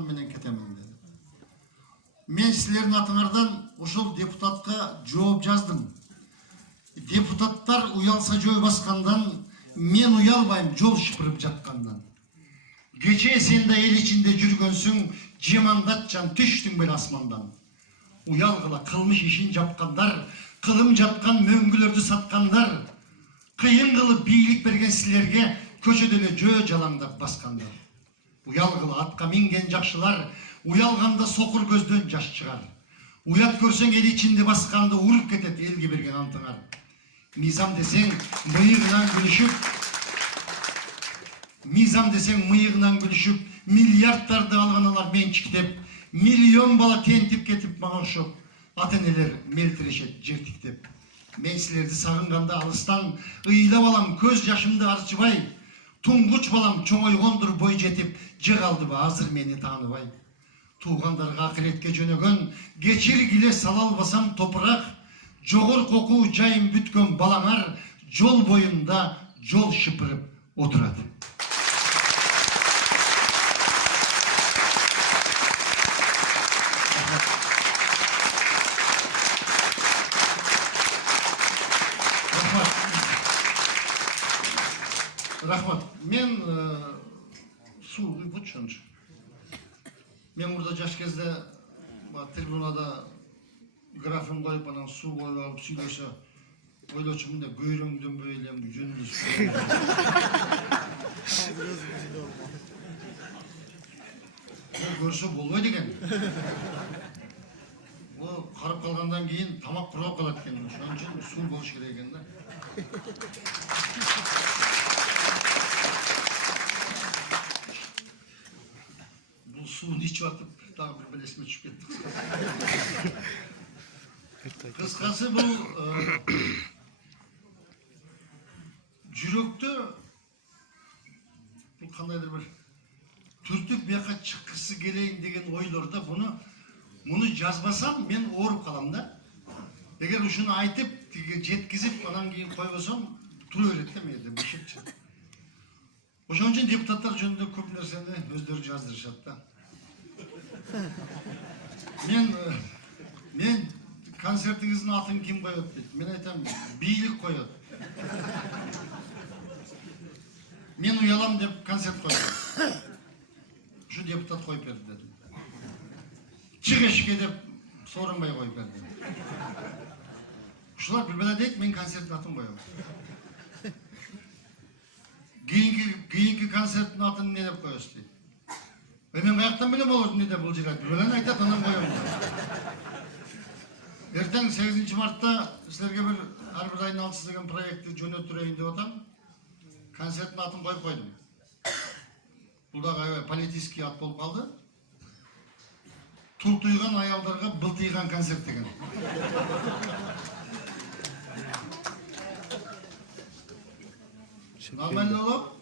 сұрағым менен кетемін деді. Мен сілердің атыңардан ошол депутатқа жооп жаздым. Депутаттар уялса жой басқандан, мен уялбайм жол шыпырып жатқандан. Кече сен де ел içinde жүргөнсүң, жемандатчан түштүң бел асмандан. Уялгыла кылмыш ишин жапкандар, кылым жаткан мөңгүлөрдү саткандар, кыйын кылып бийлик берген силерге көчөдө эле жөө жалаңдап баскандар. Уялгыла атка минген жакшылар, уялганда сокур көздөн жаш чыгар. Уят көрсөң эл içinde басканды уруп кетет элге берген антыңар. Мизам десең мыйыгынан күлүшүп, миллиардтарды алганалар менчиктеп, миллион бала тентип кетип мага окшоп, ата-энелер мелтирешет жертиктеп. Мен силерди сагынганда алыстан ыйлап алам көз жашымды арчыбай, туңгуч балам чоңойгондур бой жетип, жыгалдыбы азыр мени тааныбай. Туугандарга акыретке жөнөгөн, кечиргиле сала албасам топурак, жогор коку жайым бүткөн балаңар жол боюнда жол шыпырып отурат. Рахмат. Мен суу буйбутчунчу. Мен мурда жаш кезде трибунада графин коюп, анан суу коюп алып сүйлөсө, ойлочумун да көйрөңдөнбөй элем жөнүндө суу. Көрсө болбойт экен. О, карып калгандан кийин тамак курап калат экен. Ошон үчүн суу болуш керек экен да. Бул сууну ичип атып, дагы бир белесиме түшүп кеттик. Кыскасы бул жүрөктө бул кандайдыр бир түртүп бияка чыккысы келейин деген ойлордо муну жазбасам мен ооруп калам да. Эгер ушуну айтып, жеткизип, анан кийин койбосом, тура берет да менде бишекчи. Ошон үчүн депутаттар жөнүндө көп нерсени өздөрү жаздырышат да. Мен концертиңиздин атын ким коет дейт. Мен айтам, бийлик коет. Мен уялам деп концерт койдум. Ушу депутат коюп берди дедим. Чык эшикке деп Сооронбай коюп берди. Ушулар бир бала дейт, мен концерттин атын коем. Кийинки концерттин атын эмне деп коесуз дейт. Мен каяктан билем болот эмне деп бул жерде. Бир баланы айтат, анан коем. Эртең 8 мартта силерге бир ар бир айдын 6 деген проектти жөнөттүрөйүн деп атам. Концерттин атын коюп койдум. Бул дагы политический ат болуп калды. Тултуйган аялдарга былтыйган концерт деген. Нормально болот?